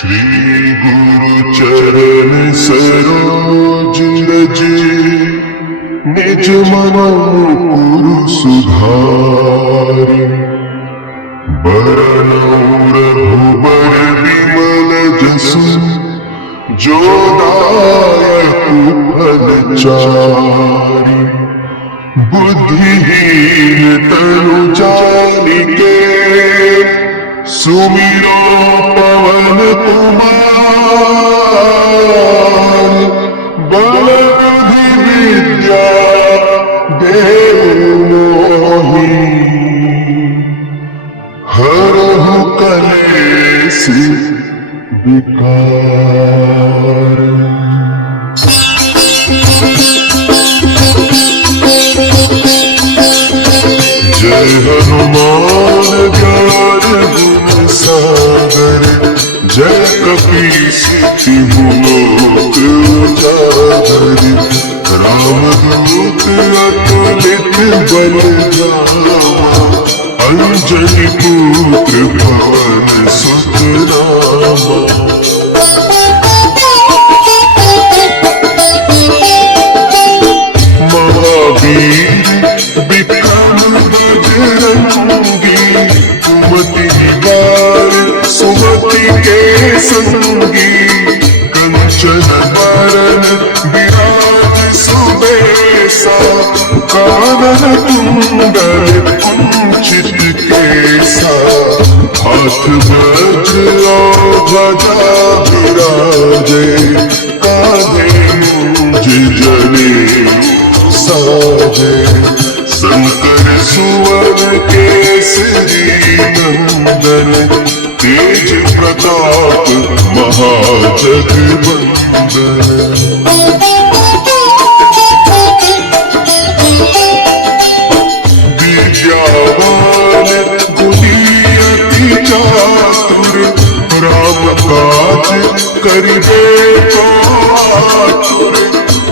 श्री गुरु चरण सरोज रजे निज मन गुरु सुधारि बरनौर भुवर विमल जसु जो दायक फल चारि बुद्धिहीन तनु जानिके सुमिरो पवन कुमार बल बुद्धि विद्या देव मोहि हरहु कलेश विकार। जय हनुमान ज्ञान गुण सागर जय कपीस तिहु लोक उजागर रामदूत अतुलित बल धामा अंजनी पुत्र पवन सुत नामा। महावीर विक्रम बजरंगी कुमति निवार सुमति के संगी कंचन बरन विराज सुबेसा कानन कुंडल कुंचित केसा हाथ वज्र और ध्वजा विराजे कांधे मुंज जनेऊ साजे शंकर सुवन केसरी नंदन तेज प्रताप महाजगवंदन। विद्यावान गुणी अति चातुर राम काज करिबे को आतुर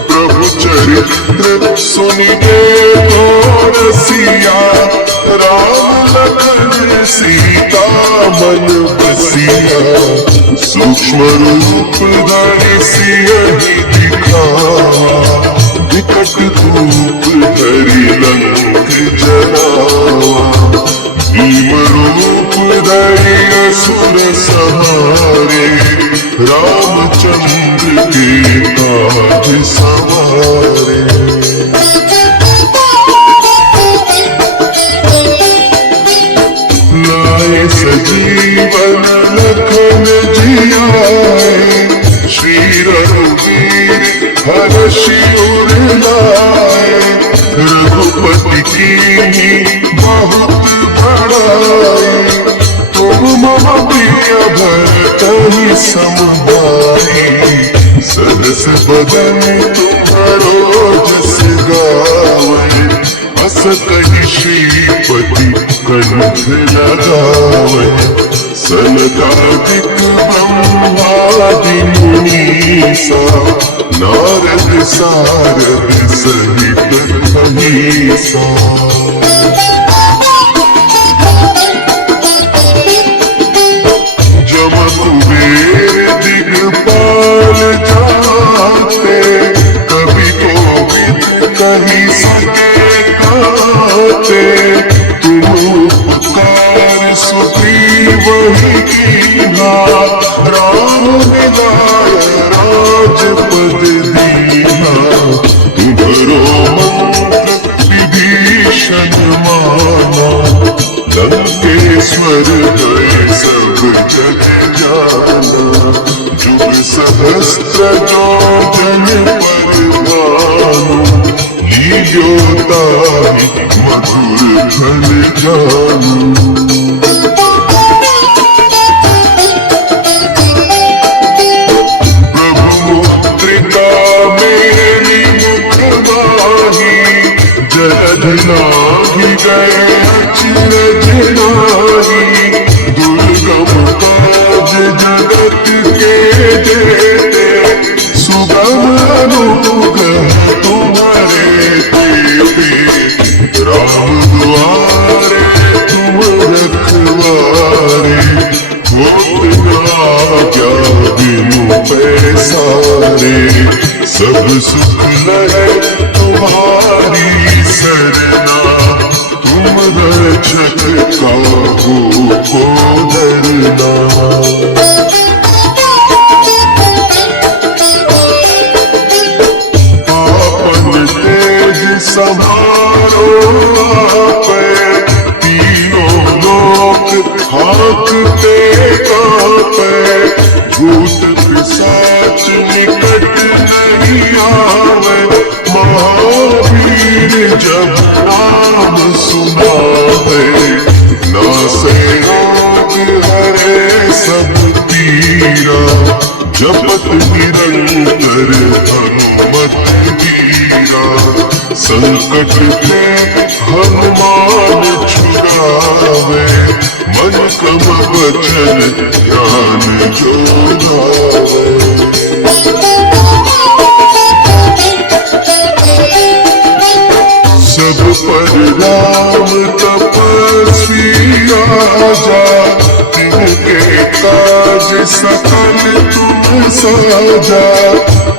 प्रभु चरित्र सुनिबे को रसिया राम लखन सीता मन बसिया सूक्ष्म रूप धरि सियहि दिखावा विकट रूप धरि लंक जरावा भीम रूप धरि असुर संहारे रामचंद्र के काज सवारे। लाए सजीवन लखन जियाए श्री रघुवीर हर्षि उर लाए रघुपति कीन्ही बहुत बड़ाई तुम मम प्रिय भरतहि सम भाई सरस बदन तुम्हारो जस गावै अस कहि श्रीपति कंठ लगावै सनकादिक ब्रह्मादि मुनीसा नारद सारद सहित अहिसा। जम कुबेर दिगपाल जाते कवि कोविद कहि सके गाते तुम उपकार सुग्रीव कीन्हा राम मिलाय राजपद दीन्हा तुम्हरो मंत्र विभीषण माना लंकेश्वर भय सब जग जाना जुग सहस्त्र जो जन पर भानु लील्योता मधुर फल जानू। प्रभु मुद्रिका मेरी मुख माही जलध लांघि गए अचरज नाही दुर्गम काज जगत के जेते सुगम अनुग्रह तुम्हारे तेते राम दुआरे तुम सारे, सब सुख लहे तुम्हारी सरना, तुम रक्षक काहू को डरना। आपन तेज संभारो आपे, तीनों लोक हाँकते कांपे, भूत पिशाच निकट नहीं आवे, महावीर जब नाम सुनावे, नासे रोग हरे सब पीरा, जपत निरंतर हनुमत वीरा, संकट पे हनुमान छुड़ावे, मन क्रम वचन ध्यान जो गावे। सब पर राम तपस्वी राजा, तिनके काज सकल तुम साजा,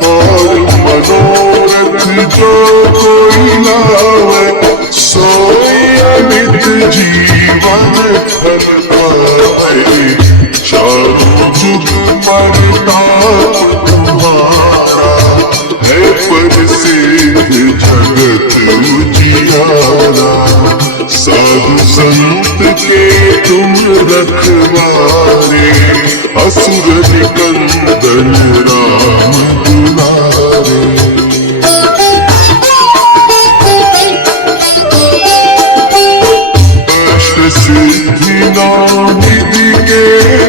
और मनोरथ जो कोई लावे, सोई अमित जीवन फल पावे, चारों जुग परताप तुम्हारा, है प्रसिद्ध जगत उजियारा, साधु संत के तुम रखवारे, असुर निकंदन राम दुलारे। सिद्धि निधि के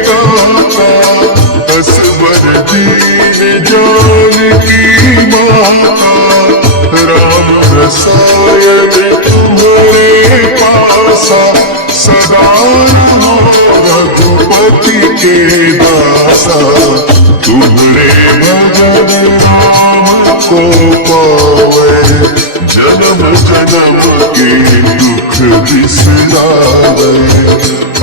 दाता, असवर दीन जानकी माता, राम रसायन तुम्हारे पासा, सदा रहो रघुपति के दासा, तुम्हारे भजन राम को पावे, जन्म जन्म के दुख बिसरावे,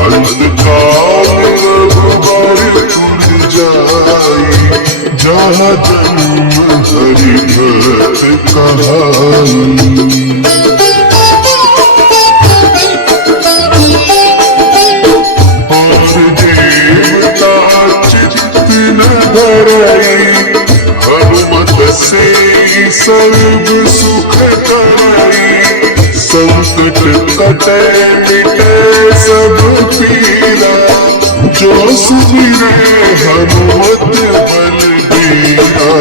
अंत काल रघुबर जाई, जहाँ जन्म हरि भक्त कहाई। और देवता चित्त न धरई, हनुमत से सर्व सुख करई, संकट कटे मिटे सब पीरा, जो सुमिरे हनुमत बलबीरा,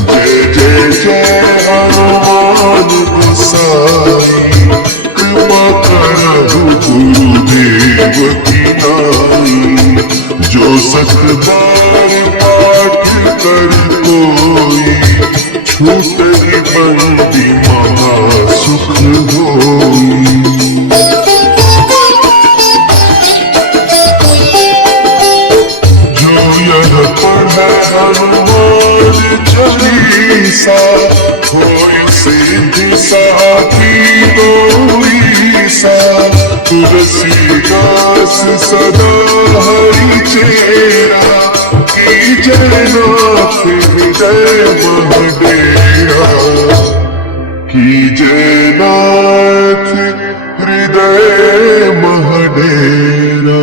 जय जय जय हनुमान गोसाई, कृपा करहु गुरुदेव की नाई, जो सत बार पाठ कर कोई, छूटहि बंदी महा सुख होई। जो यह पढ़े हनुमान चालीसा, होय सिद्धि साखी गौरीसा, तुलसीदास सदा हरि चेरा, की जय नाथ हृदय महडेरा, की जय नाथ हृदय महडेरा।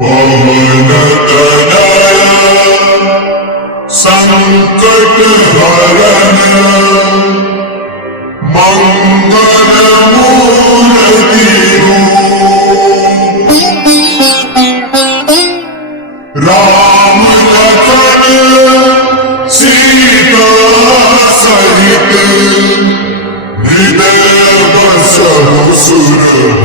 पवन तनय संकट हरण, मंगल मूर्ति रूप, राम लखन सीता सहित, हृदय बसहु सुरभूप।